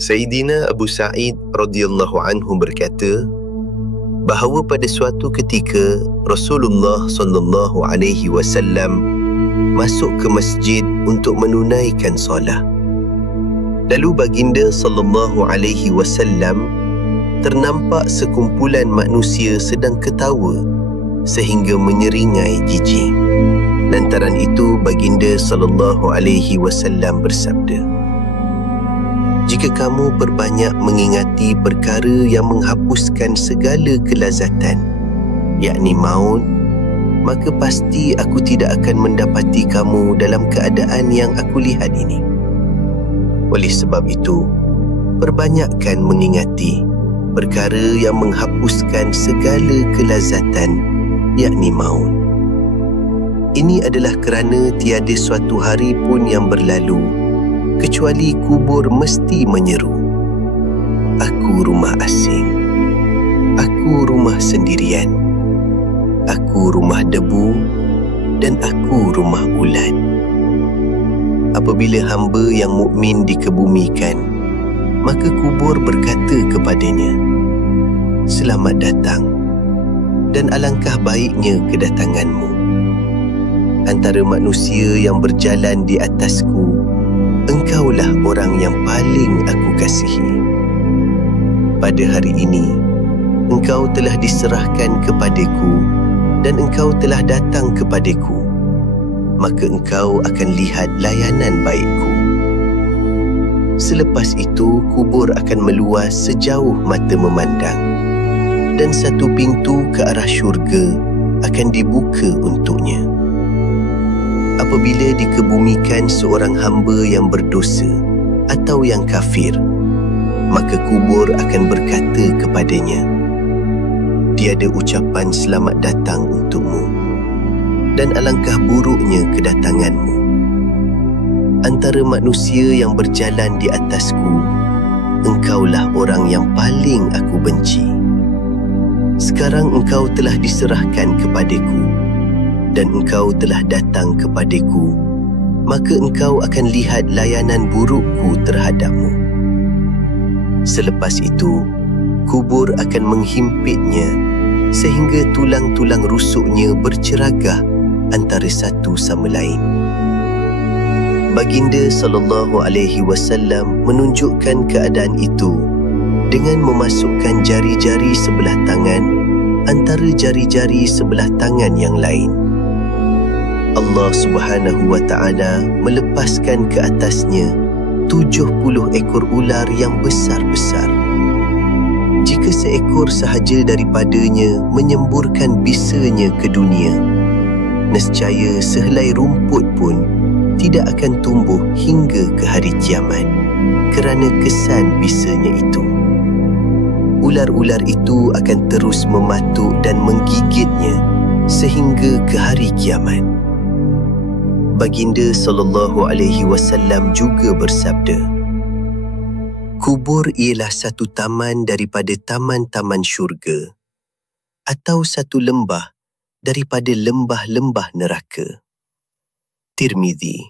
Sayyidina Abu Sa'id radhiyallahu anhu berkata bahawa pada suatu ketika Rasulullah sallallahu alaihi wasallam masuk ke masjid untuk menunaikan solat. Lalu baginda sallallahu alaihi wasallam ternampak sekumpulan manusia sedang ketawa sehingga menyeringai jijik. Lantaran itu baginda sallallahu alaihi wasallam bersabda, "Jika kamu berbanyak mengingati perkara yang menghapuskan segala kelazatan, yakni maut, maka pasti aku tidak akan mendapati kamu dalam keadaan yang aku lihat ini. Oleh sebab itu, perbanyakkan mengingati perkara yang menghapuskan segala kelazatan, yakni maut. Ini adalah kerana tiada suatu hari pun yang berlalu kecuali kubur mesti menyeru, 'Aku rumah asing, aku rumah sendirian, aku rumah debu dan aku rumah ulat.' Apabila hamba yang mukmin dikebumikan, maka kubur berkata kepadanya, 'Selamat datang dan alangkah baiknya kedatanganmu. Antara manusia yang berjalan di atasku, engkaulah orang yang paling aku kasihi. Pada hari ini, engkau telah diserahkan kepadaku dan engkau telah datang kepadaku, maka engkau akan lihat layanan baikku. Selepas itu, kubur akan meluas sejauh mata memandang, dan satu pintu ke arah syurga akan dibuka untuknya. Apabila dikebumikan seorang hamba yang berdosa atau yang kafir, maka kubur akan berkata kepadanya, 'Tiada ucapan selamat datang untukmu, dan alangkah buruknya kedatanganmu. Antara manusia yang berjalan di atasku, engkaulah orang yang paling aku benci. Sekarang engkau telah diserahkan kepadaku, dan engkau telah datang kepadaku, maka engkau akan lihat layanan burukku terhadapmu.' Selepas itu, kubur akan menghimpitnya sehingga tulang-tulang rusuknya berceragah antara satu sama lain." Baginda sallallahu alaihi wasallam menunjukkan keadaan itu dengan memasukkan jari-jari sebelah tangan antara jari-jari sebelah tangan yang lain. Allah Subhanahu wa ta'ala melepaskan ke atasnya 70 ekor ular yang besar-besar. Jika seekor sahaja daripadanya menyemburkan bisanya ke dunia, nescaya sehelai rumput pun tidak akan tumbuh hingga ke hari kiamat kerana kesan bisanya itu. Ular-ular itu akan terus mematuk dan menggigitnya sehingga ke hari kiamat. Baginda sallallahu alaihi wasallam juga bersabda, "Kubur ialah satu taman daripada taman-taman syurga, atau satu lembah daripada lembah-lembah neraka." Tirmizi.